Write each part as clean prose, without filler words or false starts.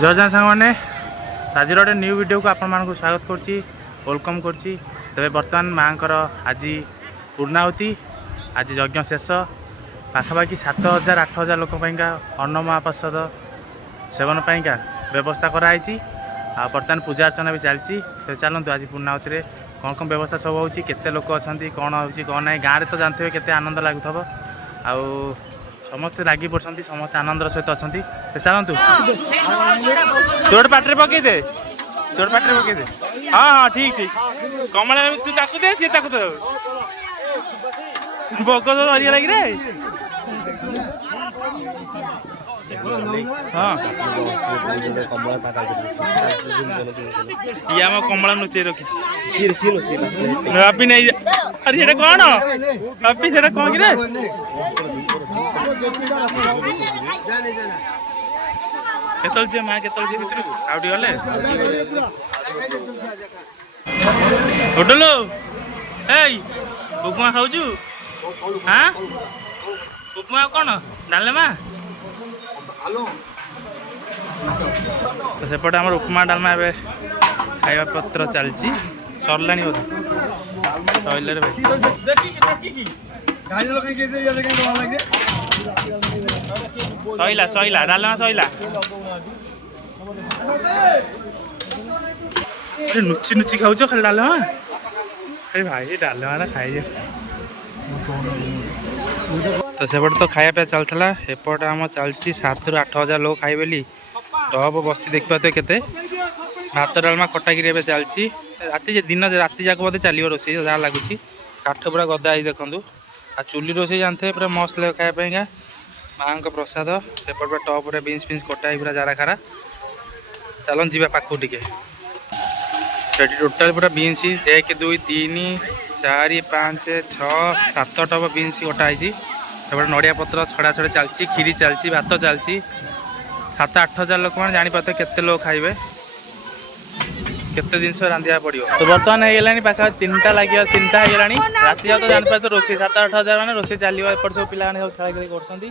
जय जन सांग मैंने आज गोटे न्यू वीडियो को आपण मानक स्वागत करछि वेलकम करछि। तबे वर्तमान माँ आज पूर्णाहुति आज यज्ञ शेष पाखापाखि 7,000-8,000 लोक अन्न महाप्रसाद सेवन पाइंका व्यवस्था कराई। आ बर्तमान पूजा अर्चना भी चलती। तो चलतु आज पूर्णाहुति में कौन कौन व्यवस्था सब होची केते लोक अच्छा कौन होची कौन ना गाँव में तो जानते केते आनंद लगुव आ समस्ते लगी पड़ती समस्ते आनंदर सहित अच्छा। तो चलतु तोड़ पाटे पकई दे तोड़ पाटे पकई दे। हाँ हाँ ठीक ठीक कमला तू ताकू दे सी ताकू दे भोग तो धरिया लगी रे। हाँ ये आम कमला नुचे रखी नहीं। अरे ये कौन बापी से कौन कि केतल माँ केतल भितर को आउटी गले होटलो उपमा खाऊ। हाँ उपमा कौन डालमा तो सेपटे आम उपमा डालमा ए खाଇବା पत्र चलती सरला बोधे सैला सैला डालमा सैला नुची नुची खाऊ खाली डालमा। अरे भाई डालमा खाई तो सेपटे तो खाया पे चलता एपटे आम चलती 7,000-8,000 लोग खाई बोली टप बस देखा तो केते भात डालमा खटागिरी ए चलती राति दिन राति जाक बोधे चलो रोसे जहाँ लगुच काठ पूरा गदा देखूँ आ चुली रोसे जानते पूरा मस्त लगे खायापाइका माँ का प्रसाद सेपटे टप बीन्स फिन्स कटा पूरा जार खारा चलन जी पाखु टे टोटाल पूरा बीन्स 1 2 3 4 5 6 7 टप बीन्स कटाई सेपटे नड़िया पत्र छड़ा छड़ा चलती खीरी चलती भात चलती 7,000-8,000 लोक मैंने जापे केते लोग खाइबे केते जिनस रांधिया पड़ो। तो बर्तमान होगा पाखा 3टा लगे 3टा होगा राति तो जानपे तो रोसे 7,000-8,000 मैंने रोसे चलो एपट सब पिला सब खेला खेली करपटे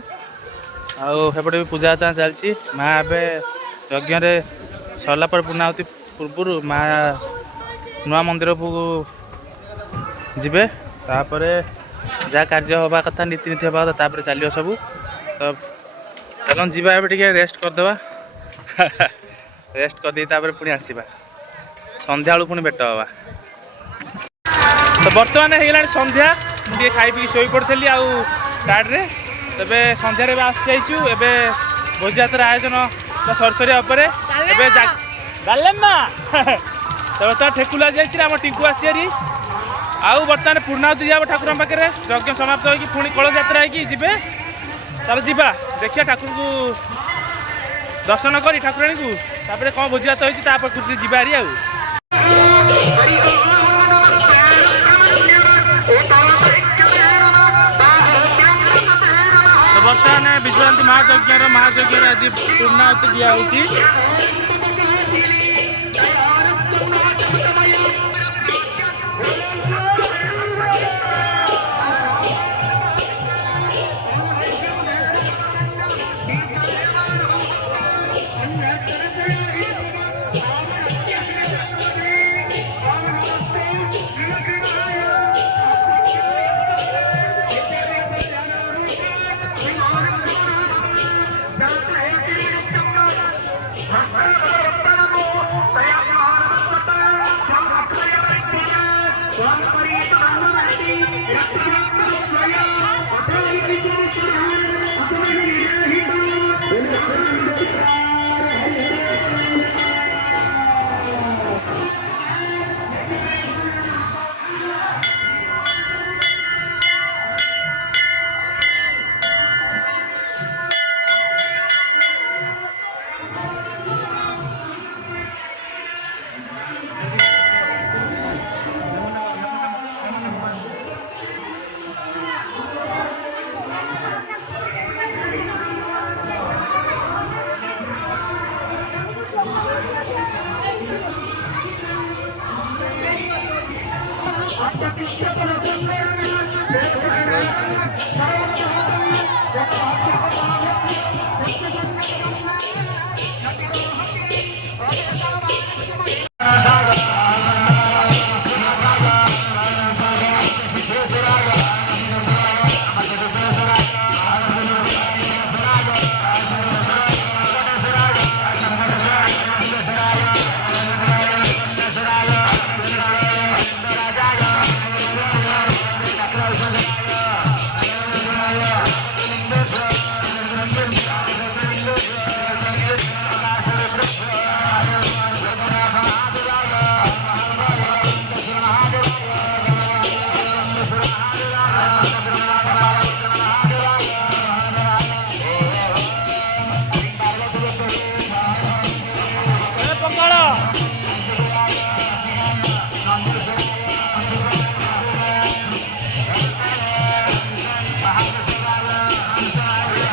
भी पूजा अर्चना चलती। माँ ए यज्ञ सरला पूर्णाहुति पूर्व माँ नुआ मंदिर को जीवे तापर जहाँ कार्य हवा कथा नीति नीति हवा कथा चलो सब। तो चलन जीवा टे रेस्ट करदे रेस्ट करदे पुणी आसवा संध्या बेलू पुणी भेट हवा। तो बर्तमान होगा संध्या मुझे खाई पी शोई पड़ी आड्रे तेरे संध्यारे आसु ए भोजयातर आयोजन सरसरिया डालेमा तो बर्तमान ठेकुला जाम टिंकू आसरी आउ बर्तमान पूर्णाहुति जाब ठाकुर पाखे यज्ञ समाप्त होगी पुणी कलश यात्रा होगी जीवे। चलो जीवा देखिए ठाकुर को दर्शन करी ठाकुराणी को तापर कौन भोजभात होती जीवारी आउ। बर्तमान विश्रांति महायज्ञ आज पूर्णाहुति दिया।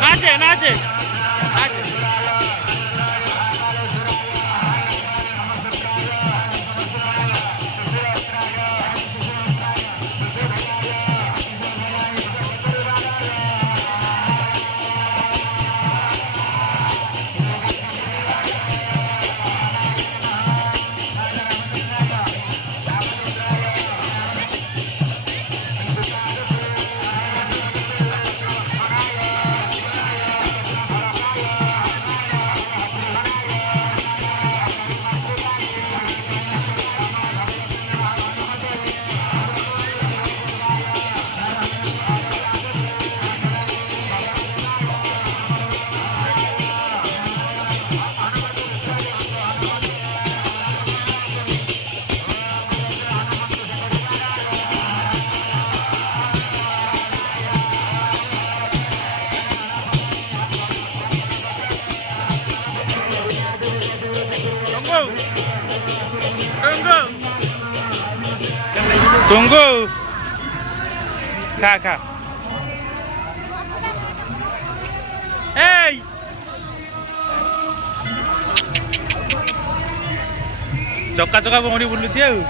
নাচে নাচে tunggu kak hey ଚକା ଚକା ଭଉଣୀ ବୁଲୁଛି ଆଉ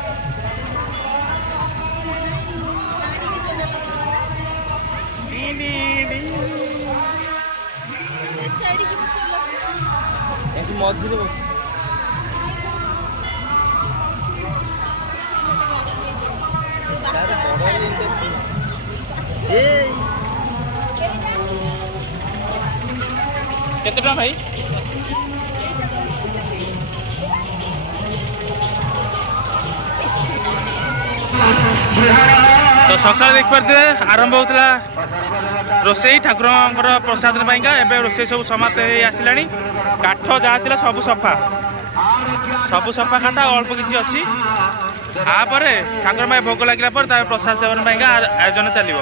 ମଝିରେ ବସି କେତେ ଟଙ୍କା ଭାଇ ତ ସକାଳେ ଦେଖିପାରୁଥିବେ ଆରମ୍ଭ ହେଉଥିଲା ରୋଷେଇ ଠାକୁରଙ୍କର ପ୍ରସାଦ ପାଇଁକା ଏବେ ରୋଷେଇ ସବୁ ସମାପ୍ତ ହେଇ ଆସିଲାଣି କାଠ ଯାହା ଥିଲା ସବୁ ସଫା କାଠ ଅଳ୍ପ କିଛି ଅଛି ତାପରେ ଠାକୁର ପାଇଁ ଭୋଗ ଲାଗିଲା ପରେ ତାପରେ ପ୍ରସାଦ ସେବନ ପାଇଁକା ଆୟୋଜନ ଚାଲିବ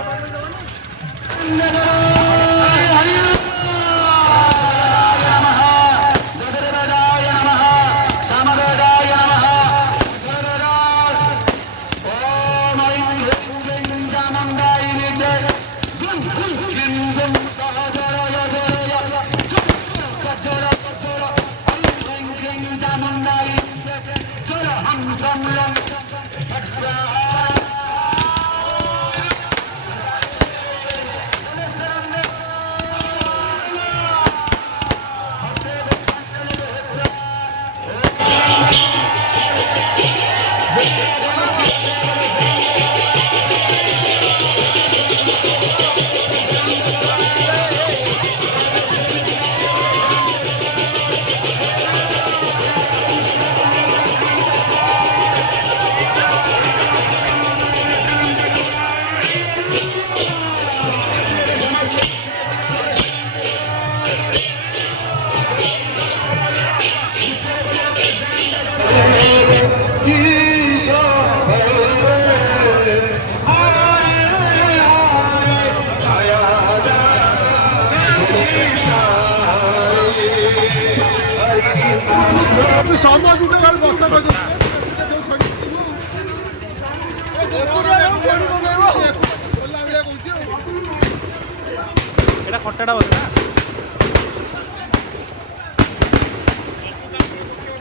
এটা খট্টাটা বলে না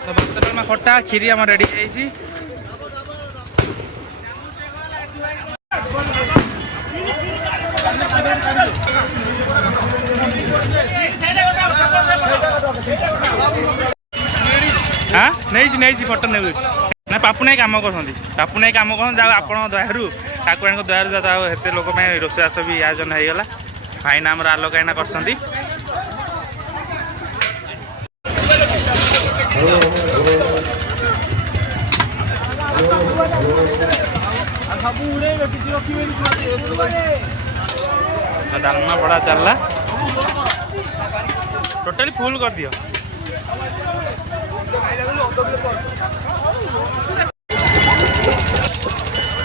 তো ভাত ডালমা খট্টা খিরি আমার রেডি হয়ে যাইছি हाँ नहीं फोटो ने ना पापु नाई कम कर पापु नाई कम कर आपण दयारू ठाकुराणी दयारू हेते लोक रोषेबास भी आयोजन हो गला भाईना आमर आलोक आईना कर डालमा बड़ा चलला टोटली फुल कर दियो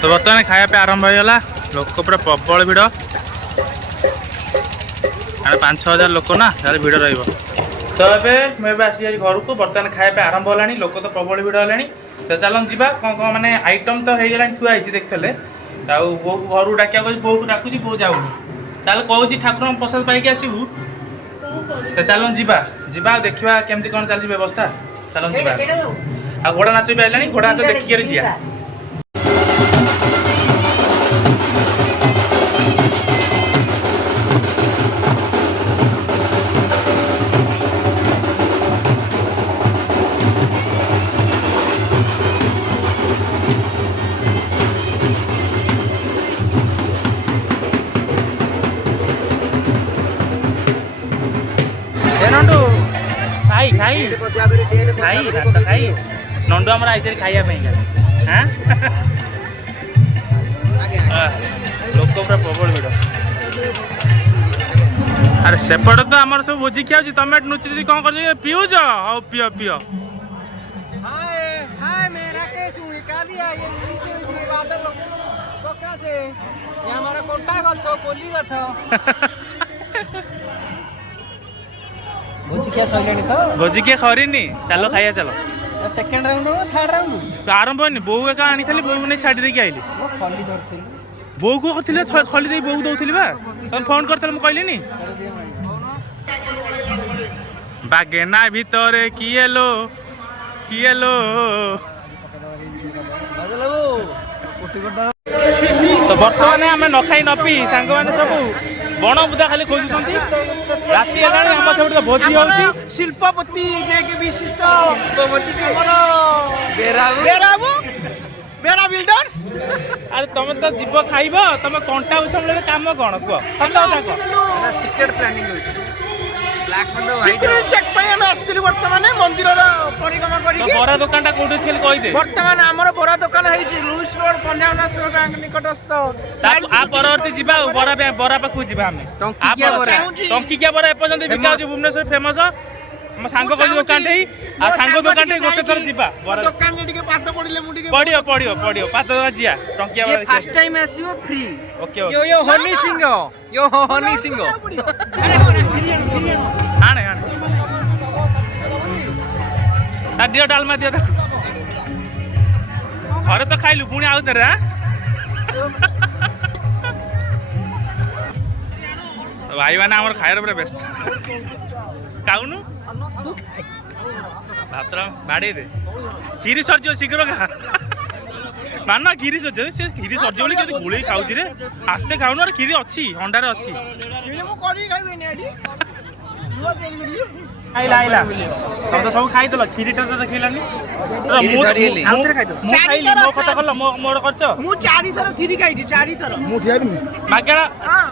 तो बर्तमान खाया पे आरंभ होगा लोक पूरा प्रबल भिड़ 5,000 लोक ना भिड़ रही तो ये मुझे आसी घर को बर्तमान खाया पे आरंभ होगा लोक तो प्रबल भिड़ है तो चलन जी कौन कौन मैंने आइटम तो हो गला थुआई देखते बो को घर डाक बो को डाकुची बो जाऊनी चल कहूँ ठाकुर प्रसाद पाई आसबू तो चलन जा देखा केमती कौन चलती व्यवस्था चलन जी आ घोड़ा नाच भी आइलानी घोड़ा नाच देखिक जा खाई खाई खाई भात खाई नंदू आम आई खाइबा हाँ लोक पूरा प्रबल भिड़ अरे सेपट तो आम सब भोजी खिया तुम नुचि कौन कर पीऊच हाँ पियो पियो भोजी क्या सइलानी तो भोजी के खरीनी चलो खाइया चलो सेकंड राउंड हो थर्ड राउंड आरंभ होनी बो एका आनी थाली बो ने छाडी देकी आइली वो खली धरथिली बो को करथिले खली दे बो दउथिली बा तन फोन करथले म कहलिनी बागेना भितरे किएलो तो बर्तमान आम न खाई न पी सांग मैंने सब बण बुदा खाली खोजुंट राति आम सब भोजी हो शिल्पपति विशिष्ट बेरा बिल्डर्स अरे तुम तो जीव खाइब तुम कंटा उछल काम कौन कह सत कथा कह सिक्रेट प्लानिंग होइछ सिक्रेट चेक पे हम आस्थिलु वर्तमान मंदिर परिक्रमा करी बरा दुकान टा कोठी छेल कहि दे वर्तमान हमर बरा दुकान होइछ Lewis Road Punjab National Bank निकटस्थ आ परवर्ती जीवा बरा पाखु जीवा हम टंकी क्या बरा एपर्यंत बिका अछि भुवनेश्वर फेमस हम सांग कहि दुकान टे आ सांग दुकान टे गोटे थर जीवा बरा दुकान जे के पाद पडिले मु के पडियो पाद जिया टंकिया ये फर्स्ट टाइम आसीबो फ्री ओके यो हनी सिंह आने दियो डालमा दियो घरे तो खाइलु पुणी आउ तेरे भाई मैंने आम खाएर पूरा व्यस्त खाऊनु भात बाड़े दे खीरी सरज शीघ्र खा मान खीरी सरज से खीरी सरज बोली केते गुळे खाउची रे आस्ते खाउनु और खीरी अछि हंडारे अछि मु करी खाइबे नेडी आइला तुम तो सब खाई दल खीरी टा तो देखिलानी मु खाइली मो कथा कल मोर करछ मु 4 थर खीरी खाइटी 4 थर मु ठियाबिनी मागेड़ा हां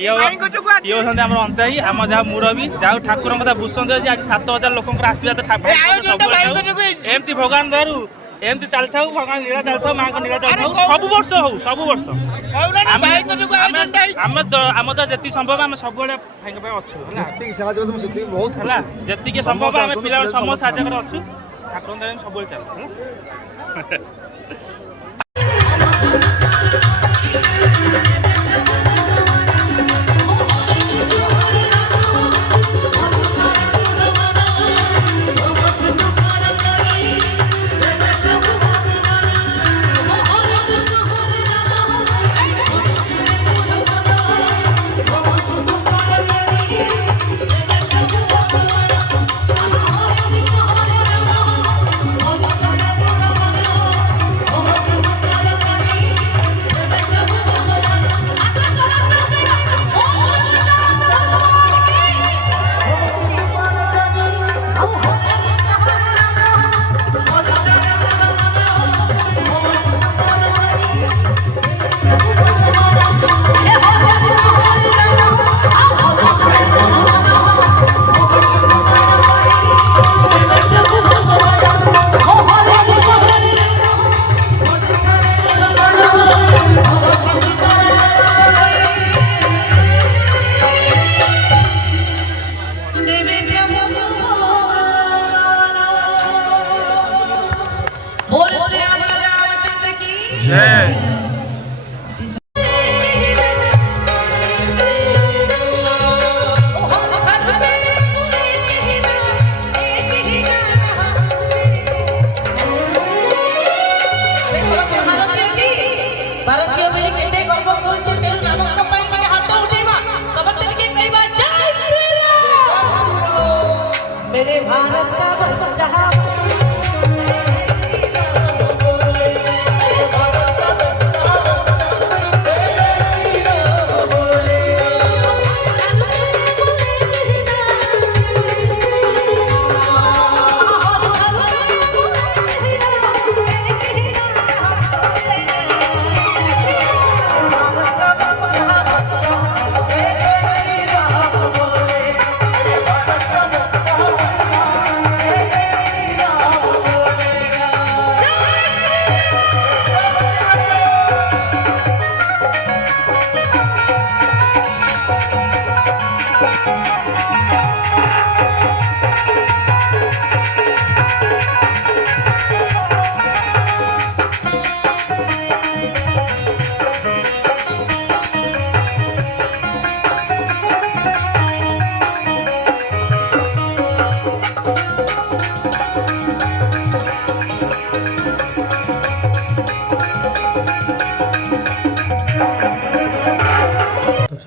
यो होंदे हमर अंतई हम जा मुरबी जाऊ ठाकुर कथा बुझसंदे आज 7,000 लोकंकर आशीर्वाद ठाकुर एमती भगवान दरु एमती चलथाउ भगवान लीला चलथाउ मां को लीला चलथाउ सब वर्ष आम तो जति संभव आम सब बड़े भाई पे अच्छु जति साहाଯ୍य हम सती बहुत हला जति के संभव आम पिला समस्त साहाଯ୍य कर अच्छु ठाकुर दरु सब बड़े चल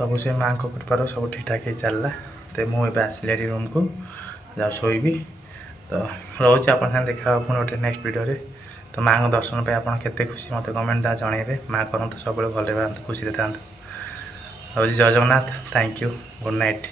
सब से माँ को कृपार सब ठीक ठाक ही चलला तो मुझे आसली रूम को जा शोबी तो रोचे आप देखा पुणी गोटे नेक्स्ट वीडियो तो माँ को दर्शन पे आप केते खुशी मत कमेंट दा जनइबे माँ करते सब भले खुशी था रोज जय Jagannath thank you good night.